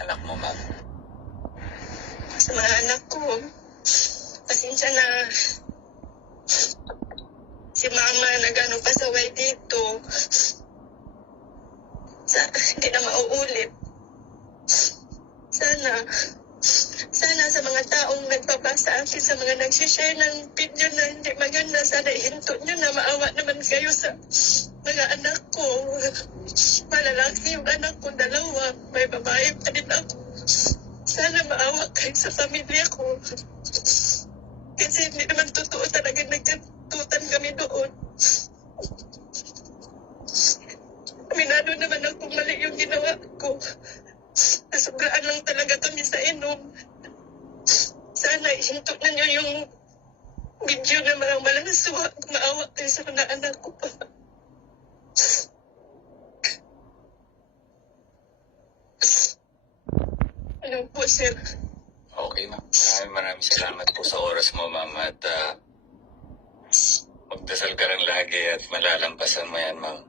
anak mo, ma'am? Sa mga anak ko, pasensya na. Si mama nagano pasaway dito. Hindi na mauulit. Sana sa mga taong nagbabasa akin, sa mga nagsishare ng video na hindi maganda, sana ihinto nyo na, maawa naman kayo sa mga anak ko. Malalaki yung anak ko, 2, may babae pa din ako. Sana maawa kayo sa pamilya ko. Kasi hindi naman totoo talaga nagkatutan kami doon. Aminado naman ako, mali yung ginawa ko. Nasugraan lang talaga kami sa inom. Sana ihinto na nyo yung video na malangaswa. Maawa kayo sa mga anak ko pa. Ano po, sir? Okay, ma'am. Maraming salamat po sa oras mo, ma'am. At magdasal ka rin lagi at malalampasan mo yan, ma'am.